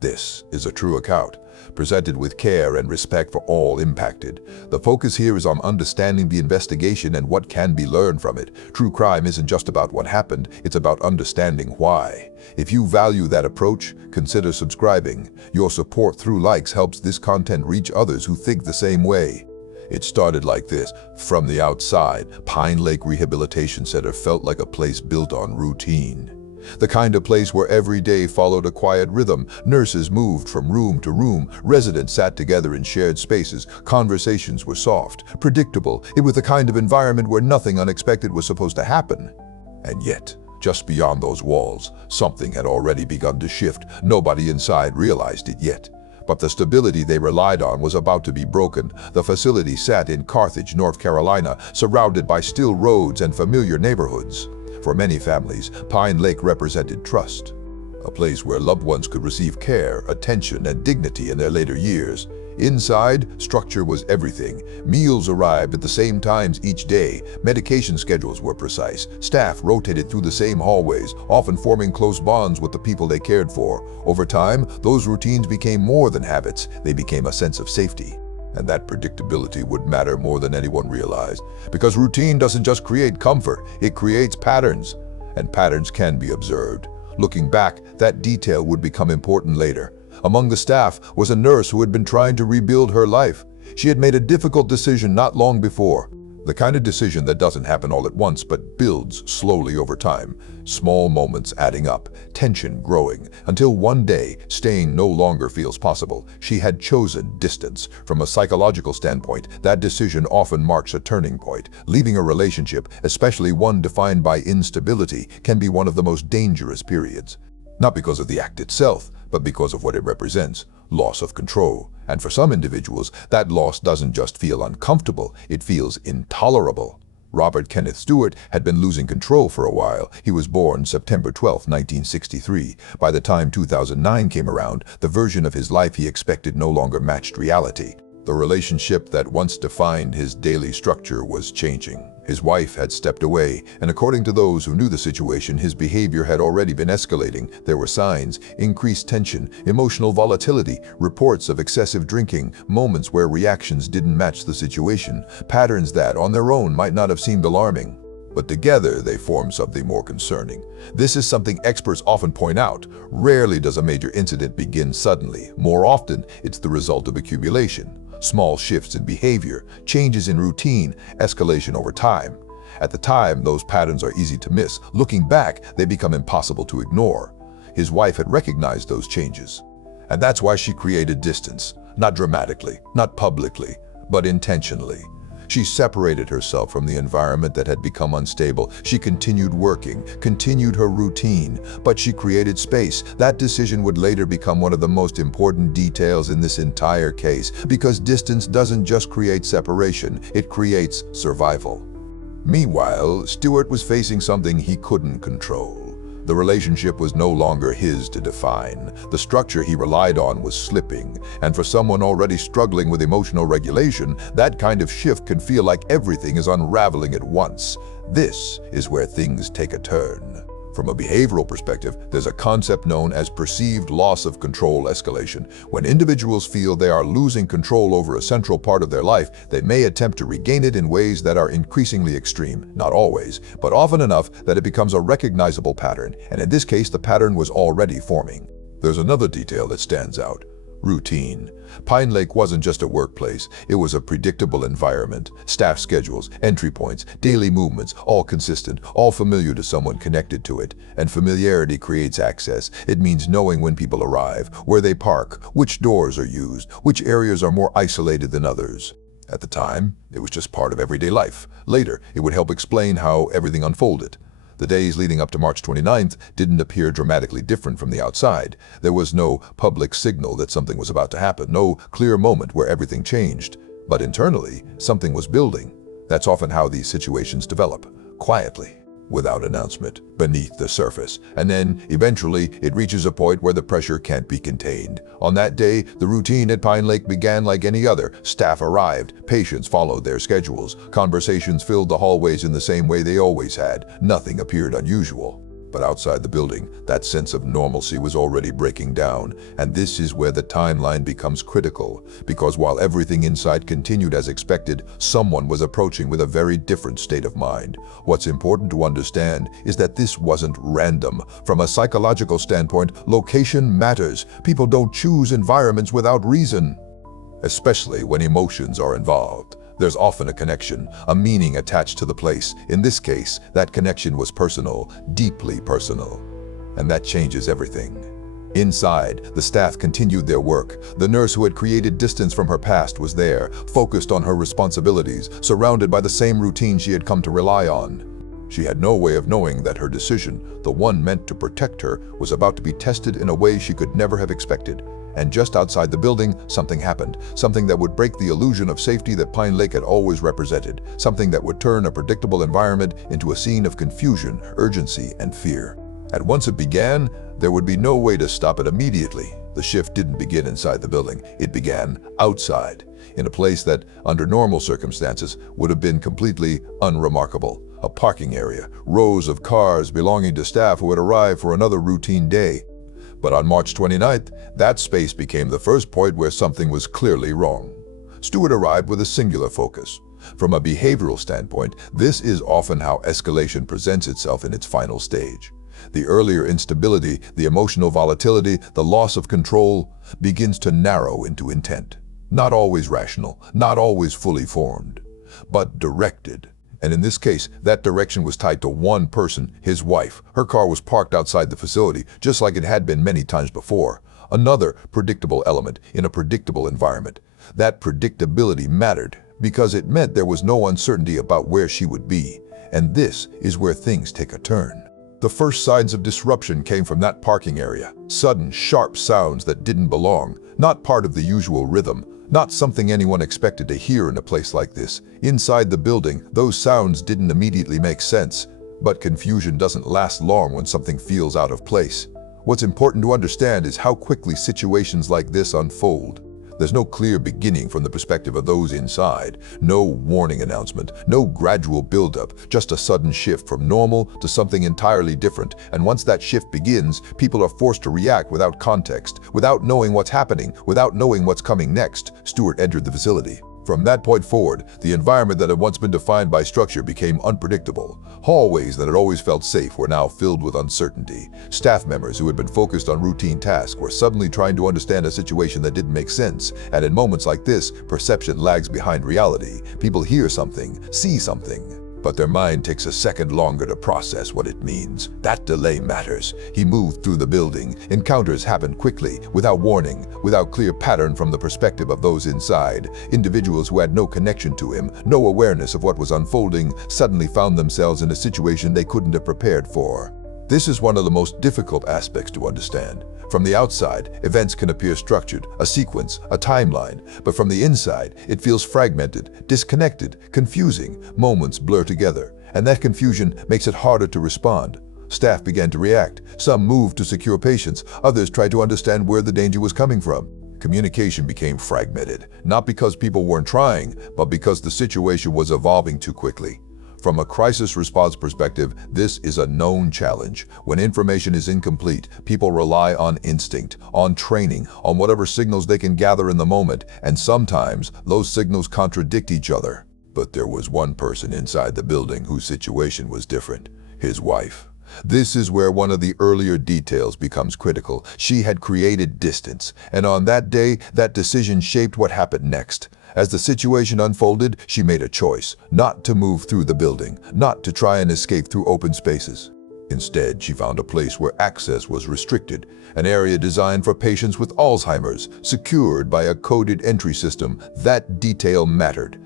This is a true account, presented with care and respect for all impacted. The focus here is on understanding the investigation and what can be learned from it. True crime isn't just about what happened, it's about understanding why. If you value that approach, consider subscribing. Your support through likes helps this content reach others who think the same way. It started like this. From the outside, Pine Lake Rehabilitation Center felt like a place built on routine. The kind of place where every day followed a quiet rhythm. Nurses moved from room to room. Residents sat together in shared spaces. Conversations were soft, predictable. It was the kind of environment where nothing unexpected was supposed to happen. And yet, just beyond those walls, something had already begun to shift. Nobody inside realized it yet. But the stability they relied on was about to be broken. The facility sat in Carthage, North Carolina, surrounded by still roads and familiar neighborhoods. For many families, Pine Lake represented trust, a place where loved ones could receive care, attention, and dignity in their later years. Inside, structure was everything. Meals arrived at the same times each day. Medication schedules were precise. Staff rotated through the same hallways, often forming close bonds with the people they cared for. Over time, those routines became more than habits. They became a sense of safety. And that predictability would matter more than anyone realized. Because routine doesn't just create comfort, it creates patterns. And patterns can be observed. Looking back, that detail would become important later. Among the staff was a nurse who had been trying to rebuild her life. She had made a difficult decision not long before. The kind of decision that doesn't happen all at once but builds slowly over time. Small moments adding up, tension growing, until one day, staying no longer feels possible. She had chosen distance. From a psychological standpoint, that decision often marks a turning point. Leaving a relationship, especially one defined by instability, can be one of the most dangerous periods. Not because of the act itself, but because of what it represents, loss of control. And for some individuals, that loss doesn't just feel uncomfortable, it feels intolerable. Robert Kenneth Stewart had been losing control for a while. He was born September 12, 1963. By the time 2009 came around, the version of his life he expected no longer matched reality. The relationship that once defined his daily structure was changing. His wife had stepped away, and according to those who knew the situation, his behavior had already been escalating. There were signs: increased tension, emotional volatility, reports of excessive drinking, moments where reactions didn't match the situation, patterns that, on their own, might not have seemed alarming. But together, they form something more concerning. This is something experts often point out. Rarely does a major incident begin suddenly. More often, it's the result of accumulation. Small shifts in behavior, changes in routine, escalation over time. At the time, those patterns are easy to miss. Looking back, they become impossible to ignore. His wife had recognized those changes. And that's why she created distance. Not dramatically, not publicly, but intentionally. She separated herself from the environment that had become unstable. She continued working, continued her routine, but she created space. That decision would later become one of the most important details in this entire case, because distance doesn't just create separation, it creates survival. Meanwhile, Stewart was facing something he couldn't control. The relationship was no longer his to define. The structure he relied on was slipping, and for someone already struggling with emotional regulation, that kind of shift can feel like everything is unraveling at once. This is where things take a turn. From a behavioral perspective, there's a concept known as perceived loss of control escalation. When individuals feel they are losing control over a central part of their life, they may attempt to regain it in ways that are increasingly extreme. Not always, but often enough that it becomes a recognizable pattern, and in this case, the pattern was already forming. There's another detail that stands out: routine. Pine Lake wasn't just a workplace, it was a predictable environment. Staff schedules, entry points, daily movements, all consistent, all familiar to someone connected to it. And familiarity creates access. It means knowing when people arrive, where they park, which doors are used, which areas are more isolated than others. At the time, it was just part of everyday life. Later, it would help explain how everything unfolded. The days leading up to March 29th didn't appear dramatically different from the outside. There was no public signal that something was about to happen, no clear moment where everything changed. But internally, something was building. That's often how these situations develop, quietly, without announcement, beneath the surface. And then, eventually, it reaches a point where the pressure can't be contained. On that day, the routine at Pine Lake began like any other. Staff arrived, patients followed their schedules, conversations filled the hallways in the same way they always had. Nothing appeared unusual. But outside the building, that sense of normalcy was already breaking down, and this is where the timeline becomes critical, because while everything inside continued as expected, someone was approaching with a very different state of mind. What's important to understand is that this wasn't random. From a psychological standpoint, location matters. People don't choose environments without reason, especially when emotions are involved. There's often a connection, a meaning attached to the place. In this case, that connection was personal, deeply personal. And that changes everything. Inside, the staff continued their work. The nurse who had created distance from her past was there, focused on her responsibilities, surrounded by the same routine she had come to rely on. She had no way of knowing that her decision, the one meant to protect her, was about to be tested in a way she could never have expected. And just outside the building, something happened. Something that would break the illusion of safety that Pine Lake had always represented. Something that would turn a predictable environment into a scene of confusion, urgency, and fear. And once it began, there would be no way to stop it immediately. The shift didn't begin inside the building. It began outside, in a place that, under normal circumstances, would have been completely unremarkable. A parking area, rows of cars belonging to staff who had arrived for another routine day. But on March 29th, that space became the first point where something was clearly wrong. Stewart arrived with a singular focus. From a behavioral standpoint, this is often how escalation presents itself in its final stage. The earlier instability, the emotional volatility, the loss of control begins to narrow into intent. Not always rational, not always fully formed, but directed. And in this case, that direction was tied to one person, his wife. Her car was parked outside the facility, just like it had been many times before. Another predictable element in a predictable environment. That predictability mattered because it meant there was no uncertainty about where she would be. And this is where things take a turn. The first signs of disruption came from that parking area. Sudden, sharp sounds that didn't belong, not part of the usual rhythm. Not something anyone expected to hear in a place like this. Inside the building, those sounds didn't immediately make sense. But confusion doesn't last long when something feels out of place. What's important to understand is how quickly situations like this unfold. There's no clear beginning from the perspective of those inside. No warning announcement, no gradual buildup, just a sudden shift from normal to something entirely different. And once that shift begins, people are forced to react without context, without knowing what's happening, without knowing what's coming next. Stewart entered the facility. From that point forward, the environment that had once been defined by structure became unpredictable. Hallways that had always felt safe were now filled with uncertainty. Staff members who had been focused on routine tasks were suddenly trying to understand a situation that didn't make sense. And in moments like this, perception lags behind reality. People hear something, see something, but their mind takes a second longer to process what it means. That delay matters. He moved through the building. Encounters happened quickly, without warning, without clear pattern from the perspective of those inside. Individuals who had no connection to him, no awareness of what was unfolding, suddenly found themselves in a situation they couldn't have prepared for. This is one of the most difficult aspects to understand. From the outside, events can appear structured, a sequence, a timeline, but from the inside, it feels fragmented, disconnected, confusing. Moments blur together, and that confusion makes it harder to respond. Staff began to react. Some moved to secure patients, others tried to understand where the danger was coming from. Communication became fragmented, not because people weren't trying, but because the situation was evolving too quickly. From a crisis response perspective, this is a known challenge. When information is incomplete, people rely on instinct, on training, on whatever signals they can gather in the moment, and sometimes those signals contradict each other. But there was one person inside the building whose situation was different: his wife. This is where one of the earlier details becomes critical. She had created distance, and on that day, that decision shaped what happened next. As the situation unfolded, she made a choice, not to move through the building, not to try and escape through open spaces. Instead, she found a place where access was restricted, an area designed for patients with Alzheimer's, secured by a coded entry system. That detail mattered,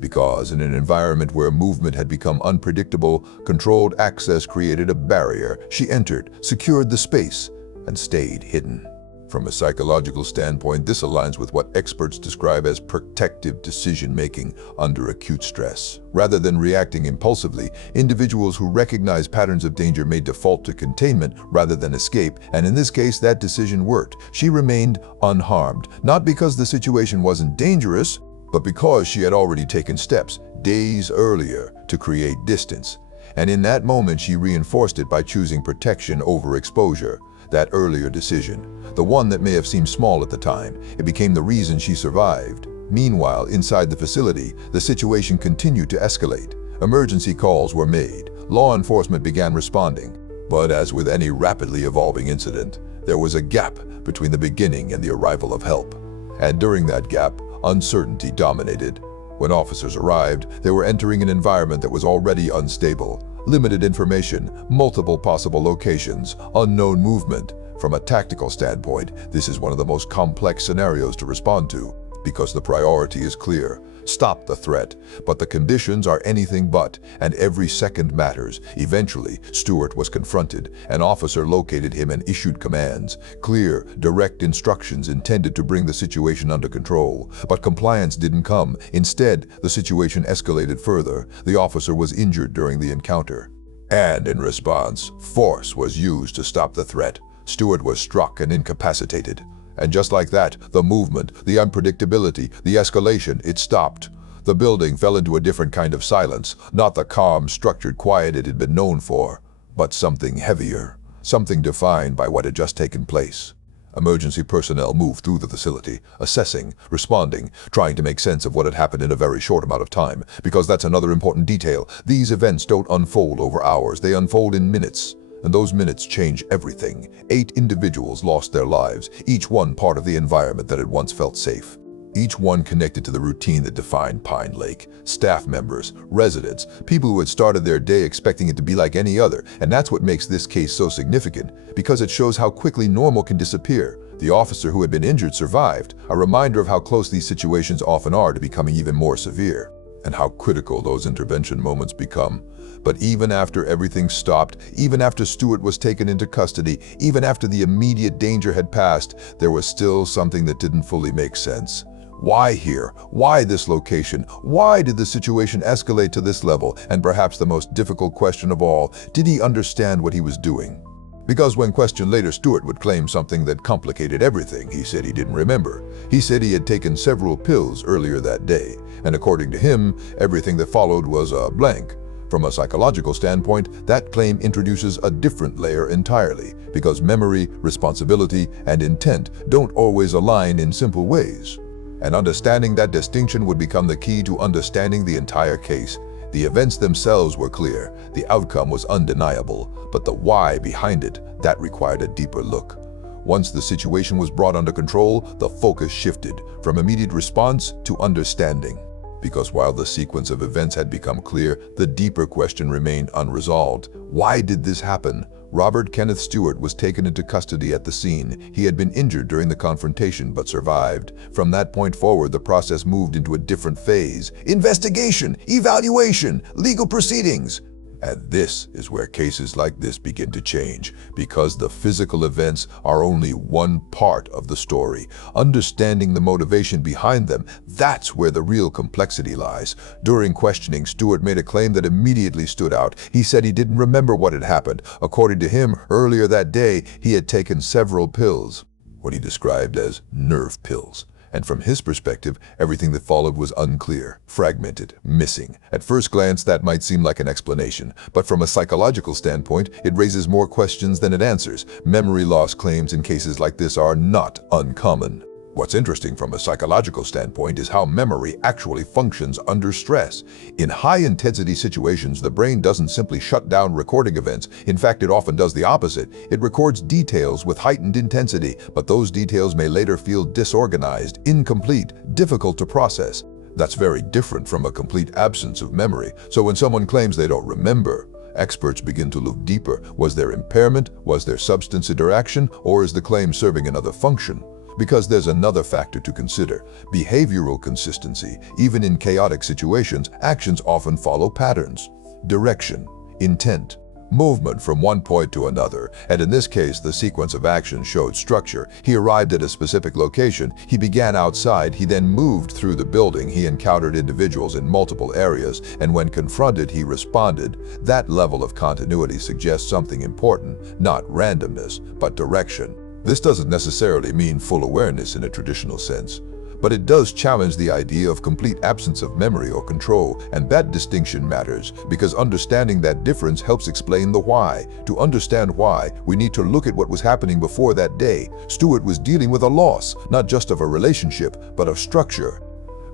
because in an environment where movement had become unpredictable, controlled access created a barrier. She entered, secured the space, and stayed hidden. From a psychological standpoint, this aligns with what experts describe as protective decision-making under acute stress. Rather than reacting impulsively, individuals who recognize patterns of danger may default to containment rather than escape, and in this case, that decision worked. She remained unharmed, not because the situation wasn't dangerous, but because she had already taken steps, days earlier, to create distance. And in that moment, she reinforced it by choosing protection over exposure. That earlier decision, the one that may have seemed small at the time, it became the reason she survived. Meanwhile, inside the facility, the situation continued to escalate. Emergency calls were made. Law enforcement began responding. But as with any rapidly evolving incident, there was a gap between the beginning and the arrival of help. And during that gap, uncertainty dominated. When officers arrived, they were entering an environment that was already unstable. Limited information, multiple possible locations, unknown movement. From a tactical standpoint, this is one of the most complex scenarios to respond to, because the priority is clear. Stop the threat, but the conditions are anything but, and every second matters. Eventually, Stewart was confronted. An officer located him and issued commands. Clear, direct instructions intended to bring the situation under control. But compliance didn't come. Instead, the situation escalated further. The officer was injured during the encounter. And in response, force was used to stop the threat. Stewart was struck and incapacitated. And just like that, the movement, the unpredictability, the escalation, it stopped. The building fell into a different kind of silence, not the calm, structured quiet it had been known for, but something heavier, something defined by what had just taken place. Emergency personnel moved through the facility, assessing, responding, trying to make sense of what had happened in a very short amount of time, because that's another important detail. These events don't unfold over hours, they unfold in minutes. And those minutes change everything. 8 individuals lost their lives, each one part of the environment that had once felt safe. Each one connected to the routine that defined Pine Lake. Staff members, residents, people who had started their day expecting it to be like any other. And that's what makes this case so significant, because it shows how quickly normal can disappear. The officer who had been injured survived, a reminder of how close these situations often are to becoming even more severe, and how critical those intervention moments become. But even after everything stopped, even after Stewart was taken into custody, even after the immediate danger had passed, there was still something that didn't fully make sense. Why here? Why this location? Why did the situation escalate to this level? And perhaps the most difficult question of all, did he understand what he was doing? Because when questioned later, Stewart would claim something that complicated everything. He said he didn't remember. He said he had taken several pills earlier that day, and according to him, everything that followed was a blank. From a psychological standpoint, that claim introduces a different layer entirely, because memory, responsibility, and intent don't always align in simple ways. And understanding that distinction would become the key to understanding the entire case. The events themselves were clear, the outcome was undeniable, but the why behind it, that required a deeper look. Once the situation was brought under control, the focus shifted from immediate response to understanding. Because while the sequence of events had become clear, the deeper question remained unresolved. Why did this happen? Robert Kenneth Stewart was taken into custody at the scene. He had been injured during the confrontation but survived. From that point forward, the process moved into a different phase. Investigation, evaluation, legal proceedings. And this is where cases like this begin to change, because the physical events are only one part of the story. Understanding the motivation behind them, that's where the real complexity lies. During questioning, Stewart made a claim that immediately stood out. He said he didn't remember what had happened. According to him, earlier that day, he had taken several pills, what he described as nerve pills. And from his perspective, everything that followed was unclear, fragmented, missing. At first glance, that might seem like an explanation, but from a psychological standpoint, it raises more questions than it answers. Memory loss claims in cases like this are not uncommon. What's interesting from a psychological standpoint is how memory actually functions under stress. In high-intensity situations, the brain doesn't simply shut down recording events. In fact, it often does the opposite. It records details with heightened intensity, but those details may later feel disorganized, incomplete, difficult to process. That's very different from a complete absence of memory. So when someone claims they don't remember, experts begin to look deeper. Was there impairment? Was there substance interaction? Or is the claim serving another function? Because there's another factor to consider, behavioral consistency. Even in chaotic situations, actions often follow patterns, direction, intent, movement from one point to another. And in this case, the sequence of actions showed structure. He arrived at a specific location. He began outside. He then moved through the building. He encountered individuals in multiple areas, and when confronted, he responded. That level of continuity suggests something important, not randomness, but direction. This doesn't necessarily mean full awareness in a traditional sense, But it does challenge the idea of complete absence of memory or control, and that distinction matters because understanding that difference helps explain the why. To understand why, we need to look at what was happening before that day. Stewart was dealing with a loss, not just of a relationship, but of structure.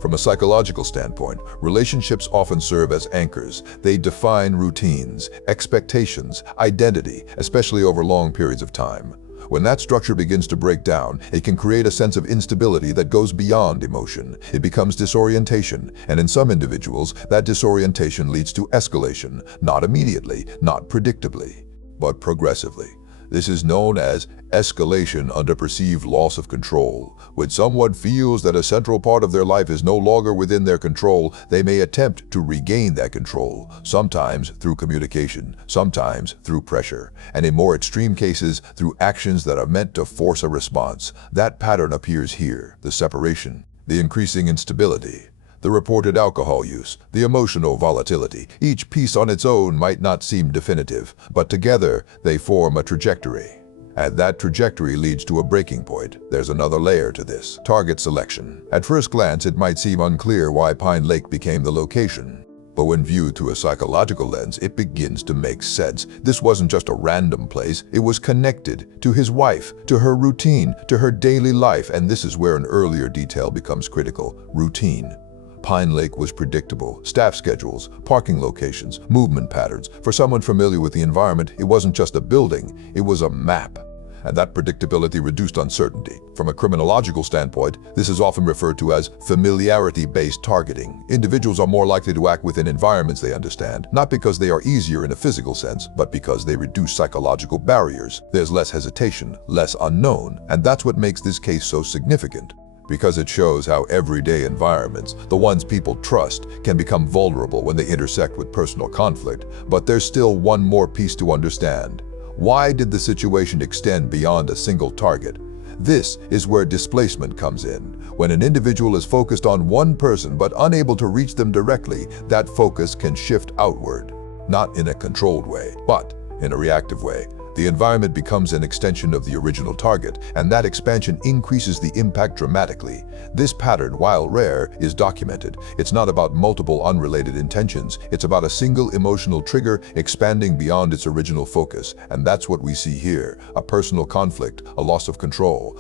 From a psychological standpoint, relationships often serve as anchors. They define routines, expectations, identity, especially over long periods of time. When that structure begins to break down, it can create a sense of instability that goes beyond emotion. It becomes disorientation, and in some individuals, that disorientation leads to escalation, not immediately, not predictably, but progressively. This is known as escalation under perceived loss of control. When someone feels that a central part of their life is no longer within their control, they may attempt to regain that control, sometimes through communication, sometimes through pressure, and in more extreme cases, through actions that are meant to force a response. That pattern appears here: the separation, the increasing instability, the reported alcohol use, the emotional volatility. Each piece on its own might not seem definitive, but together they form a trajectory. And that trajectory leads to a breaking point. There's another layer to this: target selection. At first glance, it might seem unclear why Pine Lake became the location. But when viewed through a psychological lens, it begins to make sense. This wasn't just a random place. It was connected to his wife, to her routine, to her daily life. And this is where an earlier detail becomes critical: routine. Pine Lake was predictable. Staff schedules, parking locations, movement patterns. For someone familiar with the environment, it wasn't just a building, it was a map. And that predictability reduced uncertainty. From a criminological standpoint, this is often referred to as familiarity-based targeting. Individuals are more likely to act within environments they understand, not because they are easier in a physical sense, but because they reduce psychological barriers. There's less hesitation, less unknown, and that's what makes this case so significant. Because it shows how everyday environments, the ones people trust, can become vulnerable when they intersect with personal conflict. But there's still one more piece to understand. Why did the situation extend beyond a single target? This is where displacement comes in. When an individual is focused on one person but unable to reach them directly, that focus can shift outward. Not in a controlled way, but in a reactive way. The environment becomes an extension of the original target, and that expansion increases the impact dramatically. This pattern, while rare, is documented. It's not about multiple unrelated intentions. It's about a single emotional trigger expanding beyond its original focus. And that's what we see here: a personal conflict, a loss of control,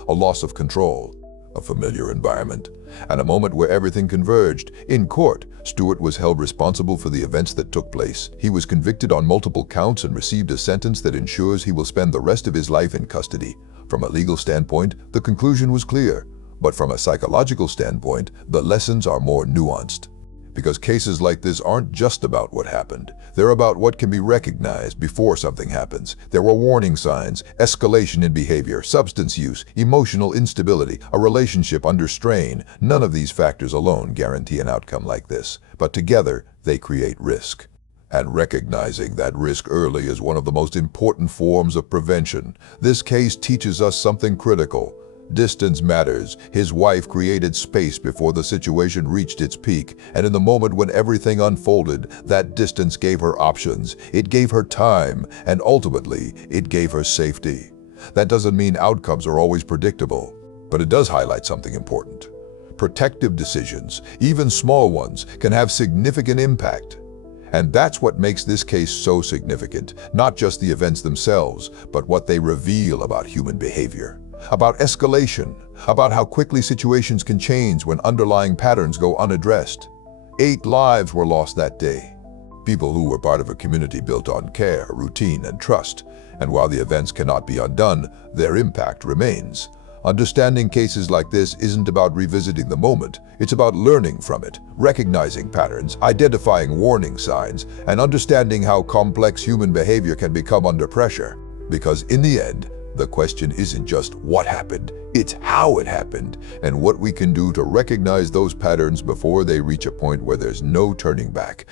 a familiar environment, and a moment where everything converged. In court, Stewart was held responsible for the events that took place. He was convicted on multiple counts and received a sentence that ensures he will spend the rest of his life in custody. From a legal standpoint, the conclusion was clear. But from a psychological standpoint, the lessons are more nuanced. Because cases like this aren't just about what happened. They're about what can be recognized before something happens. There were warning signs: escalation in behavior, substance use, emotional instability, a relationship under strain. None of these factors alone guarantee an outcome like this, but together they create risk. And recognizing that risk early is one of the most important forms of prevention. This case teaches us something critical. Distance matters. His wife created space before the situation reached its peak, and in the moment when everything unfolded, that distance gave her options. It gave her time, and ultimately, it gave her safety. That doesn't mean outcomes are always predictable, but it does highlight something important. Protective decisions, even small ones, can have significant impact. And that's what makes this case so significant, not just the events themselves, but what they reveal about human behavior. About escalation, about how quickly situations can change when underlying patterns go unaddressed. 8 lives were lost that day. People who were part of a community built on care, routine, and trust. And while the events cannot be undone, their impact remains. Understanding cases like this isn't about revisiting the moment. It's about learning from it, recognizing patterns, identifying warning signs, and understanding how complex human behavior can become under pressure. Because in the end, the question isn't just what happened, it's how it happened, and what we can do to recognize those patterns before they reach a point where there's no turning back.